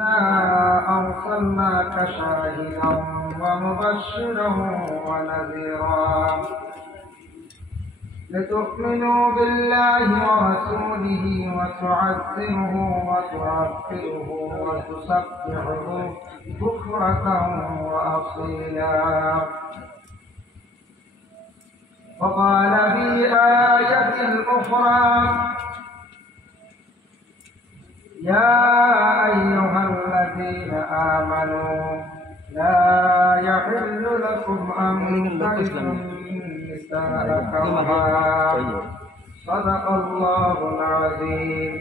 أرسلناك شاهدا ومبشرا ونذيرا لتؤمنوا بالله ورسوله وتعزروه وتوقروه وتسبحوه بكرة وأصيلا. وقال في آية أخرى: يا أيها الذين آمنوا لا يحل لكم أن ترثوا النساء كرها. صدق الله العظيم.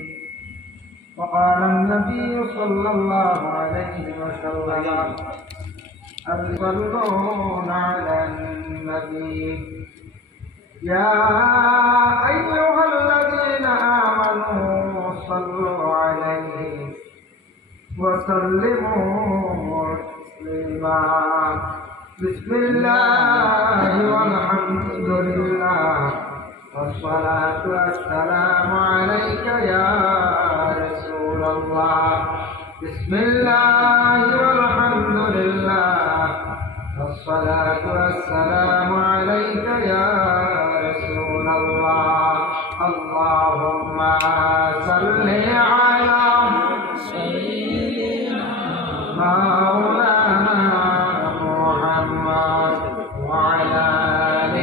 وقال النبي صلى الله عليه وسلم: يصلون على النبي يا أيها الذين آمنوا صلوا عليه وسلموا تسليما. بسم الله والحمد لله والصلاة والسلام عليك يا رسول الله. بسم الله والحمد لله والصلاة والسلام عليك يا رسول الله. اللهم صل على سيدنا مولانا محمد وعلى آل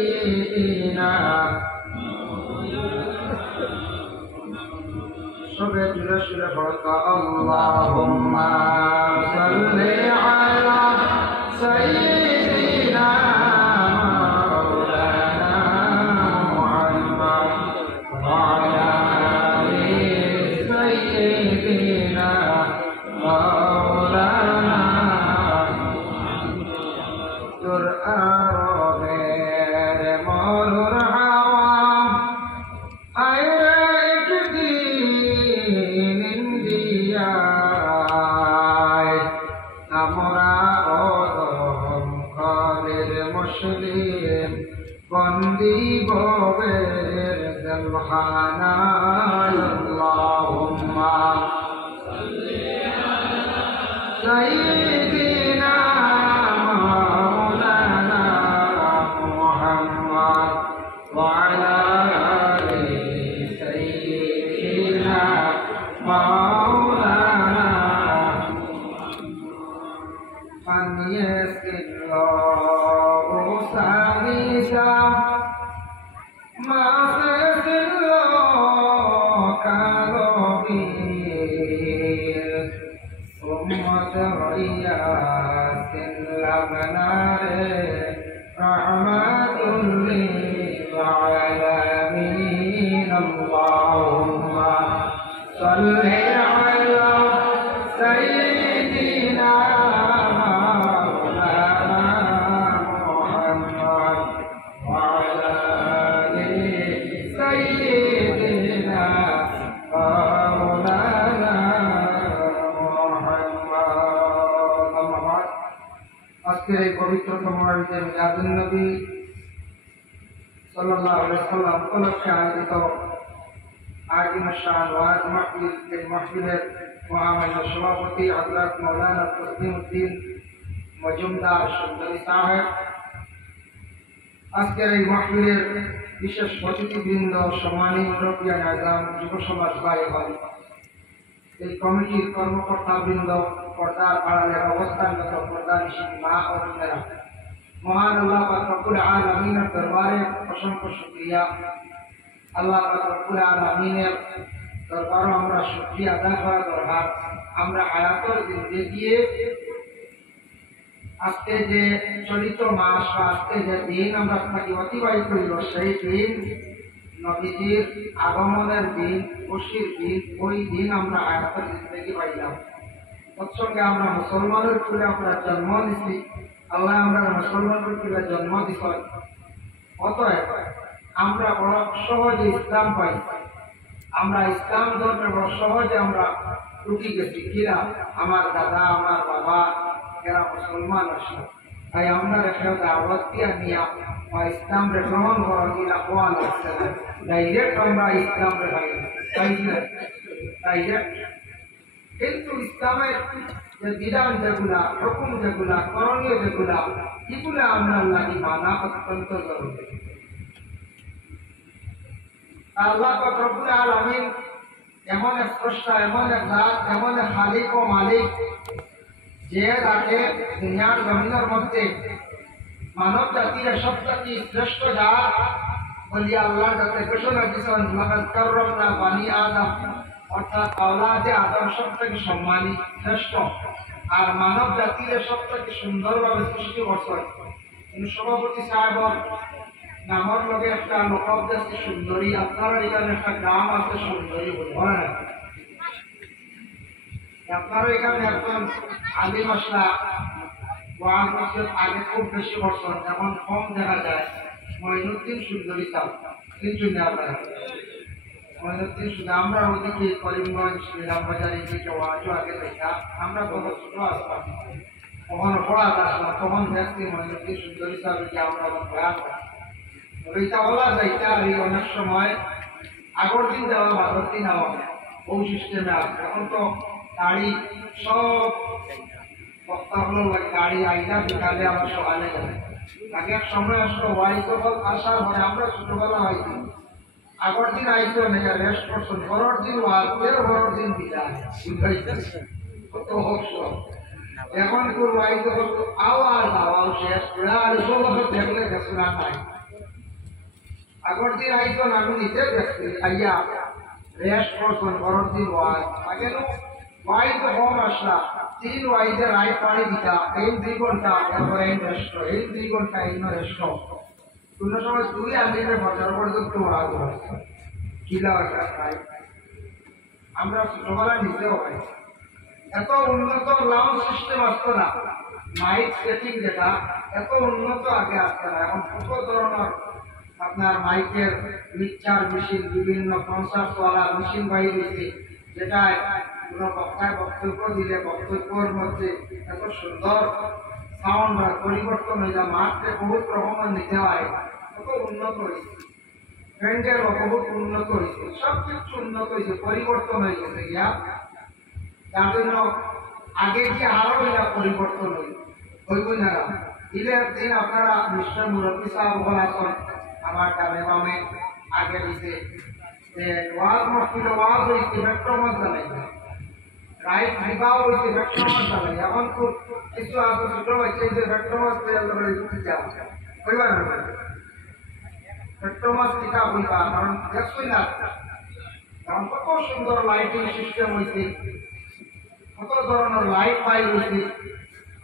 سيدنا. اللهم صل على سيدنا مولانا محمد وعلى آل سيدنا مولانا বন্দি ববের জলখানায়। আল্লাহুম্মা সাল্লি আলা সাইয়্যিদিনা মাওলানা মুহাম্মদ ওয়া আলা আলি সাইয়্যিদিনা মাওলানা ফানিয়াসিল্লাহু সাহিসা اللهم صل على سيدنا مولانا محمد وعلى آل سيدنا مولانا محمد। أما بعد আজকের এই পবিত্রতম মাসে মিলাদুন নবী সাল্লাল্লাহু আলাইহি ওয়াসাল্লাম উপলক্ষে আয়োজিত আজিম শান ওয়াজ মাহফিলের মহামান্য সভাপতি হযরত মাওলানা তসলিমউদ্দিন মজুমদার সুন্দরী সাহেব, আজকের এই মাহফিলের বিশেষ অতিথিবৃন্দ, সম্মানিত মুরব্বিয়ান আযম, যুব সমাজ ভাইগণ, এই কমিটির কর্মকর্তাবৃন্দ, পর্দার আড়ালের অবস্থানগত পর্দানিশীন মা ও বোনেরা, মহান আল্লাহ পাক রব্বুল আলামিনের দরবারে অসংখ্য শুকরিয়া। আল্লাহ পাক রব্বুল আলামিনের দরবারে আমরা শুকরিয়া আদায় করা দরকার। আমরা হায়াতের জিন্দেগি আজকে যে চলিত মাস বা আজকে যে দিন আমরা অতিবাহিত করিল, সেই দিন নবীজির আগমনের দিন, খুশির দিন, ওই দিন আমরা হায়াতের জিন্দেগি পাইলাম। তৎসঙ্গে আমরা মুসলমানের কুলে আমরা জন্ম দিছি। আল্লাহ আমরা মুসলমানের কুলে জন্ম দিছ, অতএব আমরা বড় সহজে ইসলাম পাই। আমরা ইসলাম ধর্মে বড় সহজে আমরা ঢুকি গেছি। কিরা আমার দাদা, আমার বাবা এরা মুসলমান আসলো, তাই আমরা রেখে দাওয়াত দিয়া নিয়া বা ইসলাম রে গ্রহণ করা গিলা কোয়া লাগছে না। ডাইরেক্ট আমরা ইসলাম রে ভাই ডাইরেক্ট কিন্তু ইসলামের যে বিধান যেগুলা, হুকুম যেগুলা, করণীয় যেগুলা, এগুলা আপনার লাগে মানা অত্যন্ত জরুরি। আল্লাহ পাক রব্বুল আলামিন এমন এক স্রষ্টা, এমন এক জাত, এমন এক খালিক ও মালিক, যে তাকে দুনিয়ার জমিনের মধ্যে মানব জাতির সবথেকে শ্রেষ্ঠ জাত বলিয়া আল্লাহ যাতে ঘোষণা দিয়েছেন, লাকাদ কাররামনা বানি আদম, অর্থাৎ আওলাদে আদম সবথেকে সম্মানী, শ্রেষ্ঠ। আর মানব জাতির সবথেকে সুন্দরভাবে সৃষ্টি করছেন। কিন্তু সভাপতি সাহেব নামর লগে একটা লোকব আছে সুন্দরী, আপনারা এখানে একটা গ্রাম আছে সুন্দরী বলে, আপনারা এখানে একজন আলিম আসলা ওয়ান বছর আগে খুব বেশি বছর, এখন কম দেখা যায়। মঈনুদ্দিন সুন্দরী সাহেব তিনজন আপনারা মঈনুদ্দিন শুধু আমরা ওদিকে করিমগঞ্জ নিলামবাজার এদিকে ওয়াজও আগে দেখা, আমরা তখন ছোট আসলাম, তখন পড়া আসলাম, তখন দেখছি মঈনুদ্দিন সুন্দরী সাহেবকে আমরা প্রয়াস ওইটা বলা যাইটা আর অনেক সময় আগর দিন যাওয়া ভাগর দিন হওয়া ও সিস্টেমে আছে। এখন তো গাড়ি সব বক্তাগুলো গাড়ি আইনা বিকালে আবার সকালে যাবে। আগে এক সময় আসলো ওয়াই তখন আসার পরে আমরা ছোটবেলা হয়তো আগর দিন আইতো নেই রেস্ট করছেন, পরের দিন ওয়াজের পরের দিন বিদায় কত হোক। এখন তোর ওয়াই তখন আওয়াজ আওয়াজ শেষ আর বছর দেখলে দেখনা নাই। আগর দিন আইতো আমি নিজে দেখছি আইয়া রেস্ট করছেন, পরের দিন ওয়াজ আগে ওয়াই তো কম আসলা 3 ওয়াইজের রাইট পানি দিতা, এই 2 ঘন্টা তারপরে এই রেস্ট, এই 2 ঘন্টা এই রেস্ট। কোন সময় 2 আলিমে বছর পর্যন্ত ওয়াজ হয় কিলা আমরা ছোটবেলা নিজেও হয়। এত উন্নত লাউন্ড সিস্টেম আসতো না, মাইক সেটিং যেটা এত উন্নত আগে আসতো না। এখন কত ধরনের আপনার মাইকের মিক্সার মেশিন, বিভিন্ন কনসার্টওয়ালা মেশিন বাইরেছে, যেটা কোনো বক্তায় বক্তব্য দিলে বক্তব্যের মধ্যে এত সুন্দর সাউন্ড পরিবর্তন হয়ে যায়, মাঠে বহুত রকমের নিতে হয়, কত উন্নত হয়েছে। ব্যাংকের বহুত উন্নত হয়েছে, সব কিছু উন্নত হয়েছে, পরিবর্তন হয়ে গেছে গিয়া। তার জন্য আগে কি আরো এটা পরিবর্তন হইব না। ঈদের দিন আপনারা নিশ্চয় মুরব্বী সাহেব বলাছেন আমার ডানে বামে আগে দিতে ওয়াজ মসজিদে ওয়াজ হয়েছে, মেট্রোমাস জ্বালাই রাইট বিবাহ হয়েছে, মেট্রোমাস জ্বালাই। এখন খুব কিছু আছে ছোট হয়েছে যে মেট্রোমাস হইবার পেট্রোমাস টিকা হইবা, কারণ দেখছই না কারণ কত সুন্দর লাইটিং সিস্টেম হয়েছে, কত ধরনের লাইট পাই হয়েছে।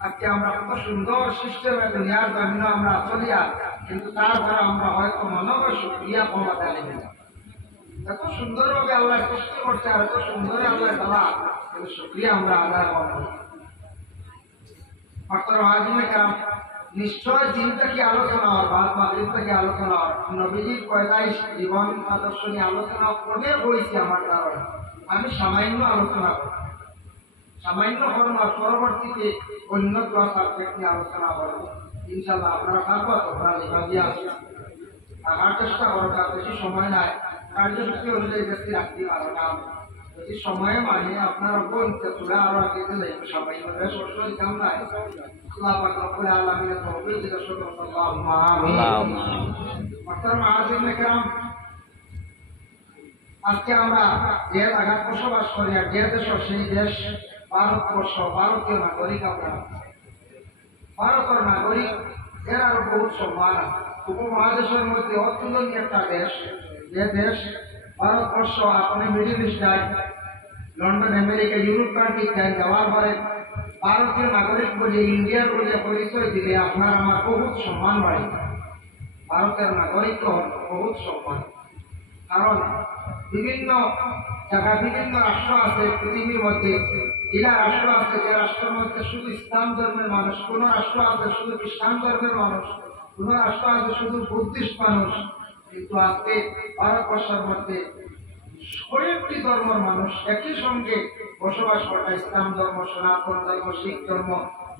আজকে আমরা কত সুন্দর সিস্টেমে দুনিয়ার জন্য আমরা চলিয়া, কিন্তু তারপরে আমরা হয়তো মনকে সুক্রিয়া পাওয়া যায় না। এত সুন্দরভাবে আল্লাহ সৃষ্টি করছে আর এত সুন্দর আল্লাহ দেওয়া, কিন্তু সুক্রিয়া আমরা আদায় করব। নিশ্চয় দিন থেকে আলোচনা হওয়ার বাদ মাগরিব থেকে আলোচনা হওয়ার নবীজির পয়দাইশ জীবন আদর্শ নিয়ে আলোচনা অনেক হয়েছে। আমার কারণে আমি সামান্য আলোচনা করব, সামান্য করব, আর পরবর্তীতে অন্য ক্লাস সাবজেক্ট নিয়ে আলোচনা করব ইনশাল্লাহ। আপনারা থাকবো তোমরা লেখা দিয়ে আসবে, থাকার চেষ্টা করো, তার বেশি সময় নাই, কার্যসূচি অনুযায়ী বেশি রাখতে পারো না। যদি সময়ে মানে আপনার বলতে তুলে আরো আগে দিলে সবাই শস্য দিতাম নাই। আল্লাহ পাক রব্বুল আলামিনের তৌফিক দিতে শুকর আল্লাহুম্মা আমিন। মুহতারাম আজিম کرام, আজকে আমরা যে জায়গায় বসবাস করি আর যে দেশ, সেই দেশ ভারতবর্ষ, ভারতীয় নাগরিক। আমরা ভারতের নাগরিক, এর আরো বহুত সম্মান আছে। উপমহাদেশের মধ্যে অতুলনীয় একটা দেশ, যে দেশ ভারতবর্ষ। আপনি মিডিল ইস্ট যায়, লন্ডন, আমেরিকা, ইউরোপ কান্ট্রি যায়, যাওয়ার পরে ভারতীয় নাগরিক বলে, ইন্ডিয়ার বলে পরিচয় দিলে আপনার আমার বহুত সম্মান বাড়ে। ভারতের নাগরিক বহুত সম্মান, কারণ বিভিন্ন জায়গা, বিভিন্ন রাষ্ট্র আছে পৃথিবীর মধ্যে। এরা রাষ্ট্র আছে যে রাষ্ট্রের মধ্যে শুধু ইসলাম ধর্মের মানুষ, কোন রাষ্ট্র আছে শুধু খ্রিস্টান ধর্মের মানুষ, কোন রাষ্ট্র আছে শুধু বুদ্ধিস্ট মানুষ। কিন্তু আজকে ভারতবর্ষের মধ্যে কয়েকটি ধর্মের মানুষ একই সঙ্গে বসবাস করে। ইসলাম ধর্ম, সনাতন ধর্ম, শিখ ধর্ম,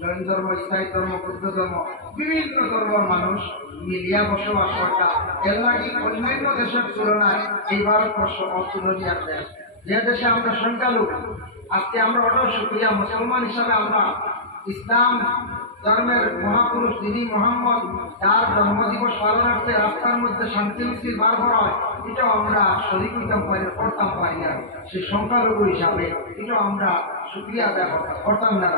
জৈন ধর্ম, ইসাই ধর্ম, বৌদ্ধ ধর্ম, বিভিন্ন ধর্মের মানুষ মিলিয়া বসবাস করা। এর লাগে অন্যান্য দেশের তুলনায় এই ভারতবর্ষ অতুলনীয় দেশ। যে দেশে আমরা সংখ্যালঘু, আজকে আমরা অটল শুকরিয়া মুসলমান হিসাবে আমরা ইসলাম ধর্মের মহাপুরুষ দিদি মোহাম্মদ যার জন্মদিবস পালনার্থে রাস্তার মধ্যে শান্তি মিছিল বার করা হয়, এটাও আমরা শরীর করতাম পারি না। সে সংখ্যালঘু হিসাবে এটাও আমরা শুক্রিয়া আদায় করতাম না।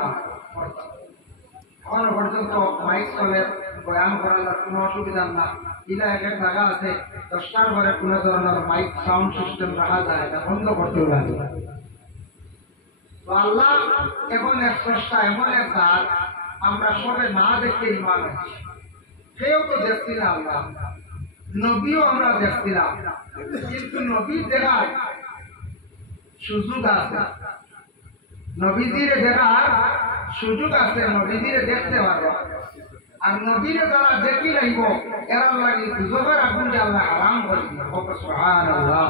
এখনো পর্যন্ত মাইক চলে, বয়ান করার কোনো অসুবিধা না। এটা এক এক জায়গা আছে 10টার ঘরে কোনো ধরনের মাইক সাউন্ড সিস্টেম রাখা যায়, এটা বন্ধ করতে লাগে। তো আল্লাহ এখন এক স্রষ্টা, এমন এক জাত আমরা সবে না দেখতে ইমান আছি। কেউ তো দেখছি না আল্লাহ, নবীও আমরা দেখছিলাম, কিন্তু নবী দেখার সুযোগ আছে, নবীজিরে দেখার সুযোগ আছে, নবীজিরে দেখতে পারবো। আর নবীরে যারা দেখি রাখব এরা লাগে দুজকের আগুন যে আল্লাহ হারাম করে দিল। সুবহানাল্লাহ।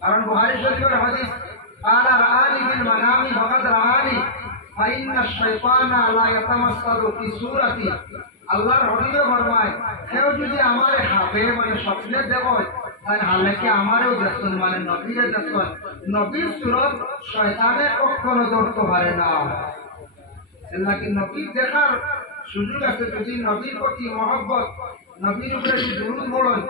কারণ বুখারী শরীফের হাদিস قال رآني بالمنام فقد رآني فإن الشيطان لا يتمثل في صورتي। আল্লাহর হরিয়ে ফরমায়, কেউ যদি আমারে হাফে মানে স্বপ্নে দেখয় তাহলে হালেকে আমারও দেখছেন, মানে নবীরে দেখছেন। নবীর সুরত শয়তানে কখনো ধরতে পারে না। এলাকি নবীর দেখার সুযোগ আছে। যদি নবীর প্রতি মহব্বত, নবীর উপরে যদি দুরূদ পড়েন,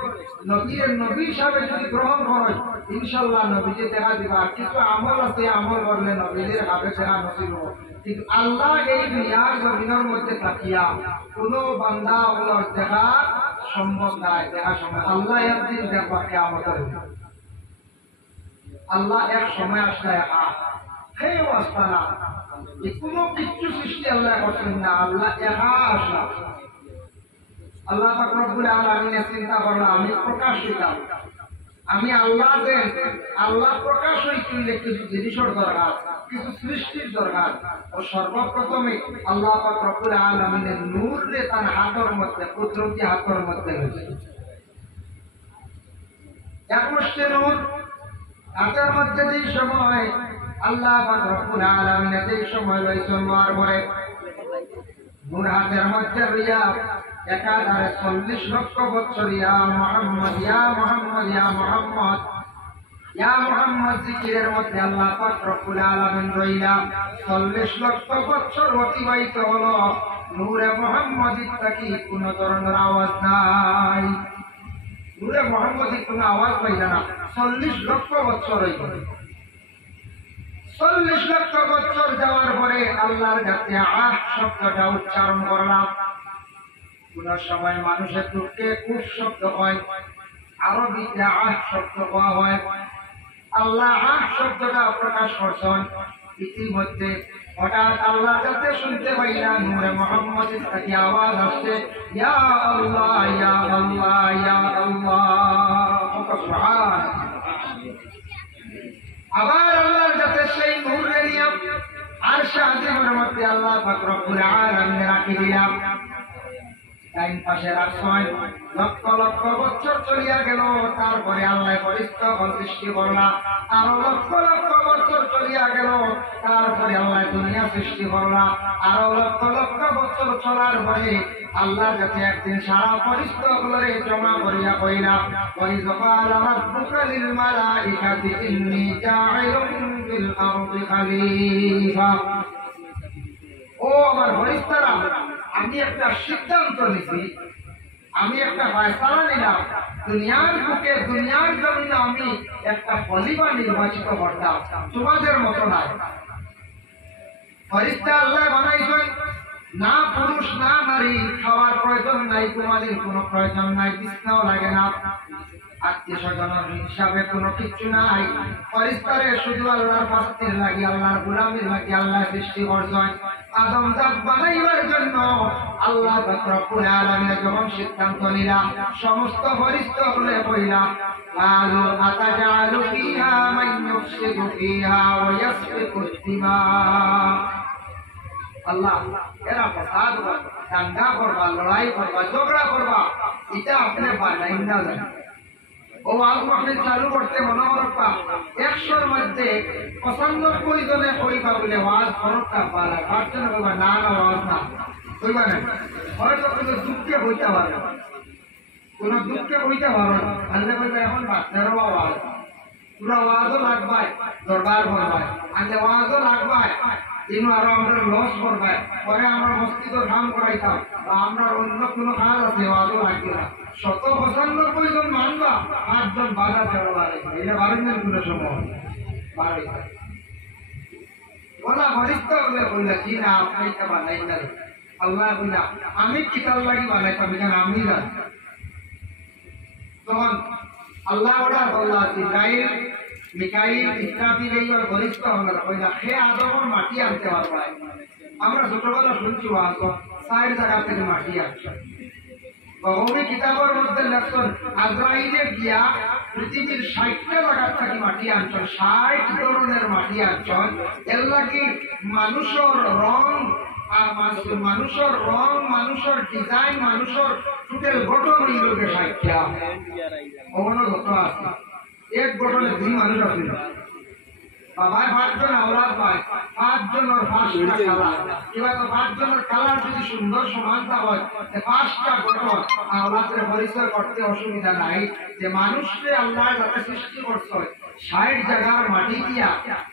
নবীর নবী হিসাবে যদি গ্রহণ করেন, ইনশাআল্লাহ নবীকে দেখা দিবা। কিন্তু আমল আছে, আমল করলে নবীদের হাতে দেখা নসিব হবে। কিন্তু আল্লাহ এই দুনিয়ার জমিনের মধ্যে থাকিয়া কোন বান্দা ওগুলোর দেখা সম্ভব নয়, দেখা সম্ভব। আল্লাহ একদিন দেখবা কিয়ামতের দিন। আল্লাহ এক সময় আসলে কেউ আসবে না, কোনো কিচ্ছু সৃষ্টি আল্লাহ করছেন না, আল্লাহ একা আসলাম। আল্লাহ পাক রব্বুল আলামিন চিন্তা করলাম, আমি প্রকাশ হইলাম, আমি আল্লাহ দেন, আল্লাহ প্রকাশ হইলে কিছু জিনিসের দরকার, কিছু সৃষ্টির দরকার। ও সর্বপ্রথমে আল্লাহ পাক রব্বুল আলামিনের নূর রে তার হাতের মধ্যে, কুদরতি হাতের মধ্যে হয়েছে। এক মুষ্টি নূর হাতের মধ্যে যেই সময় আল্লাহ পাক রব্বুল আলামিন যেই সময় লইছেন, মার পরে নূর হাতের মধ্যে হইয়া একাধারে 40 লক্ষ বছর ইয়া মুহাম্মদ ইয়া মুহাম্মদ ইয়া মুহাম্মদ ইয়া মুহাম্মদ জিকিরের মধ্যে আল্লাহ পাক রব্বুল আলামিন রইলা 40 লক্ষ বছর অতিবাহিত হলো। নূরে মুহাম্মদী থাকি কোন ধরনের আওয়াজ নাই, নূরে মুহাম্মদী কোনো আওয়াজ পাইল না। 40 লক্ষ বছর হইল। 40 লক্ষ বছর যাওয়ার পরে আল্লাহর কাছে আহ শব্দটা উচ্চারণ করলাম। কোন সময় মানুষের দুঃখে উফ শব্দ হয়, আরবিতে আহ শব্দ হওয়া হয়। আল্লাহ আহ শব্দটা প্রকাশ করছেন। ইতিমধ্যে হঠাৎ আল্লাহর কাছে শুনতে পাইলাম নূরে মুহাম্মদের থেকে আওয়াজ আসছে, ইয়া আল্লাহ ইয়া আল্লাহ ইয়া আল্লাহ। সুবহানাল্লাহ। আবার আল্লাহর কাছে সেই নূরে নিয়ে আরশ আজিমের মধ্যে আল্লাহ পাক রব্বুল আলামিন রাখি দিলাম। টাইম পাশে রাখছেন, লক্ষ লক্ষ বছর চলিয়া গেল। তারপরে আল্লাহ পরিস্থিতি সৃষ্টি করলা, আরো লক্ষ লক্ষ বছর চলিয়া গেল। তারপরে আল্লাহ দুনিয়া সৃষ্টি করলা, আরো লক্ষ লক্ষ বছর চলার পরে আল্লাহর কাছে একদিন সারা পরিস্থিতি গুলোরে জমা করিয়া কইলা, ওয়াইযকাল রাব্বুকা লিল মালাইকাতি ইন্নী জাইলুন ফিল আরদি খলিফা। ও আমার ফেরেশতারা, আমি একটা সিদ্ধান্ত নিছি, আমি একটা ফয়সালা নিলাম, দুনিয়ার বুকে দুনিয়ার জমিনে আমি একটা খলিফা নির্বাচিত করতাম, তোমাদের মতো নাই। ফেরেশতা আল্লাহ বানাইছেন, না পুরুষ না নারী, খাওয়ার প্রয়োজন নাই, তোমাদের কোনো প্রয়োজন নাই, বিছনাও লাগে না, আত্মীয় স্বজনের হিসাবে কোনো কিছু নাই। ফেরেশতারে শুধু আল্লাহর পাস্তির লাগি, আল্লাহর গোলামির লাগি আল্লাহ সৃষ্টি করছেন। আদম জাত বানাইবার জন্য আল্লাহ পাক রব্বুল আলামিন যখন সিদ্ধান্ত নিলাম, সমস্ত ফেরেশতা বলে কইলা, قالوا أتجعل فيها من يفسد فيها ويسفك الدماء। আল্লাহ এরা ফাসাদ করবা, দাঙ্গা করবা, লড়াই করবা, ঝগড়া করবা, এটা আপনি বানাই না জানেন। ও আলমাহফিল চালু করতে মনে করবা 100-র মধ্যে 95 জনে কইবা বলে ওয়াজ করতা পালা, পাঁচজন কইবা না না ওয়াজ না কইবা না। হয়তো কোনো দুঃখে হইতে পারে, কোনো দুঃখে হইতে পারে, আল্লাহ কইবা এখন বাচ্চারও ওয়াজ, পুরো ওয়াজও লাগবাই দরবার করবাই আগে ওয়াজও লাগবাই ইনো আরো আমরা লস করবাই পরে আমরা মসজিদ কাম করাইতাম বা আমরা অন্য কোনো কাজ আছে ওয়াজও লাগবে না 195 জন মানবা 8 জন বাধা দেওয়া লাগে এটা বারণের কোনো সময় বাড়াই ওলা হরিস্তা বলে বললা কি না আপনি এটা বানাই না আল্লাহ বললা আমি কিতাব লাগি বানাইতাম এখানে আমি জানি তখন আল্লাহ ওরা বললা ইব্রাহিম মিকাইল ইসরাফিল এইবার হরিস্তা হলো বললা হে আদমর মাটি আনতে পারবা আমরা ছোটবেলা শুনছি ওয়াজ 4 জায়গা থেকে মাটি আসছে ভগবী কিতাবের মধ্যে লেখছেন আজরাইলে গিয়া পৃথিবীর 60টা জায়গা থেকে মাটি আনছেন 60 ধরনের মাটি আনছেন এর লাগি মানুষের রং মানুষের ডিজাইন মানুষের টোটাল গঠন হইল 60টা ওখানে যত আছে এক গঠনে 2 মানুষ আছে বাবাই 5 জন আওলাদ পায় 5 জনের 5টা কালার এবার তো 5 জনের কালার যদি সুন্দর সমানতা হয় 5টা গঠন আওলাদের পরিচয় করতে অসুবিধা নাই যে মানুষকে আল্লাহ যারা সৃষ্টি করছে 60 জায়গার মাটি দিয়া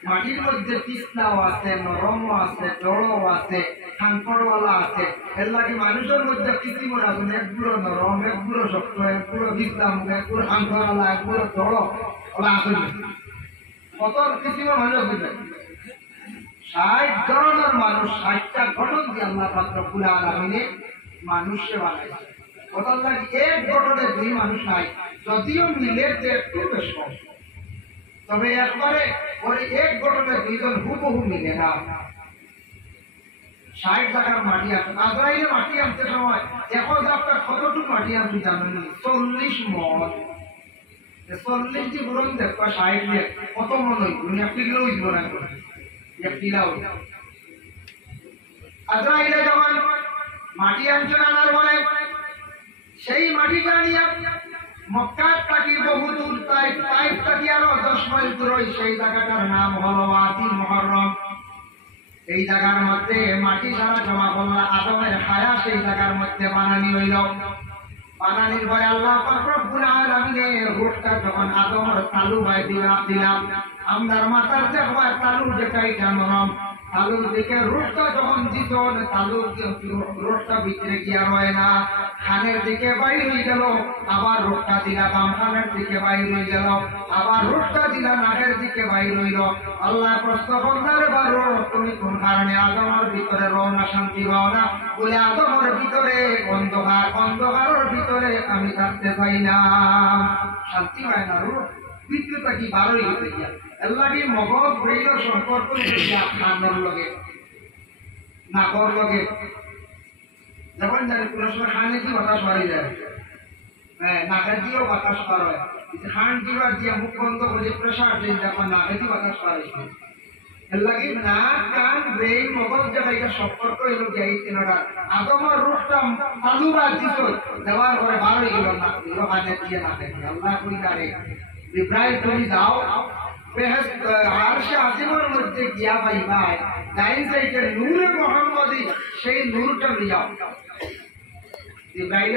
মাটির মধ্যে পিছলাও আছে নরমও আছে জড়ও আছে খানকরওয়ালা আছে এর লাগি মানুষের মধ্যে কিসিম আছে একগুলো নরম একগুলো শক্ত একগুলো পিছলাম একগুলো খানকরওয়ালা একগুলো জড় ওলা আছে কত কিসিমের মানুষ আছে 60 ধরনের মানুষ 60টা গঠন দিয়ে আল্লাহ পাক রব্বুল আলামিন মানুষকে বানাইছে ওটার লাগি এক গঠনে 2 মানুষ নাই যদিও মিলে একটু বেশ কম তবে একবারে ওই এক গঠনে 2 জন হুবহু মিলে না 60 জায়গার মাটি আছে আজরাইলে মাটি আনতে সময় এখন আপনার কতটুকু মাটি আনতে জানেন 40 মণ 40 টি গুণ দেখো 60 এর কত মণ হইব একটি কিলো হইব না এক কিলো আজরাইলে যখন মাটি আনতে আনার পরে সেই মাটিটা নিয়ে মক্কা থেকে বহু দূর তাইফ থেকে আরো 10 মাইল দূরে সেই জায়গাটার নাম হলো ওয়াদি মুহররম এই জায়গার মধ্যে মাটি সারা জমা করলা আদমের হায়া সেই জায়গার মধ্যে বানানি হইল বানানির পরে আল্লাহ পাক রব্বুল আলামিন রূহটা যখন আদমের তালু বাই দিলাম আমরার মাথার দেখবা তালু যেটা এটা নরম তালুর দিকে রূহটা যখন দিত তালুর রূহটা ভিতরে গিয়া রয় না খানের দিকে বাইর হয়ে গেল আবার রূহটা দিলা বাম খানের দিকে বাইর হয়ে গেল আবার রূহটা দিলা নাকের দিকে বাইর হইল আল্লাহ প্রশ্ন করলেন বারো তুমি কোন কারণে আদমের ভিতরে রওনা শান্তি পাও না বলে আদমের ভিতরে অন্ধকারের ভিতরে আমি থাকতে চাই না শান্তি পায় না রূহ ভিতরে কি বারোই হয়ে গিয়া এল্লাহি মগজ ব্রেইনের সম্পর্ক খানোর লগে নাকর লগে যখন জানি কোনো সময় খানে কি বাতাস বাড়ি যায় হ্যাঁ নাকের দিয়েও বাতাস পার হয় খান দিবার দিয়ে মুখ বন্ধ করে প্রেশার দিয়ে যখন নাকে দিয়ে বাতাস পারে এর লাগে নাক কান ব্রেইন মগজ যেটা এটা সম্পর্ক এলো যে এই তিনটা আদমের রূহটা তালুরা দিত দেওয়ার পরে বারোই গেল না দিল কানে দিয়ে নাকে আল্লাহ কই তারে ইব্রাহিম তুমি যাও বেহেশত আরশে আজিমের মধ্যে গিয়া পাইবা ডাইন সাইডে নূরে মুহাম্মদী সেই নূরটা লিয়াও ইব্রাহিম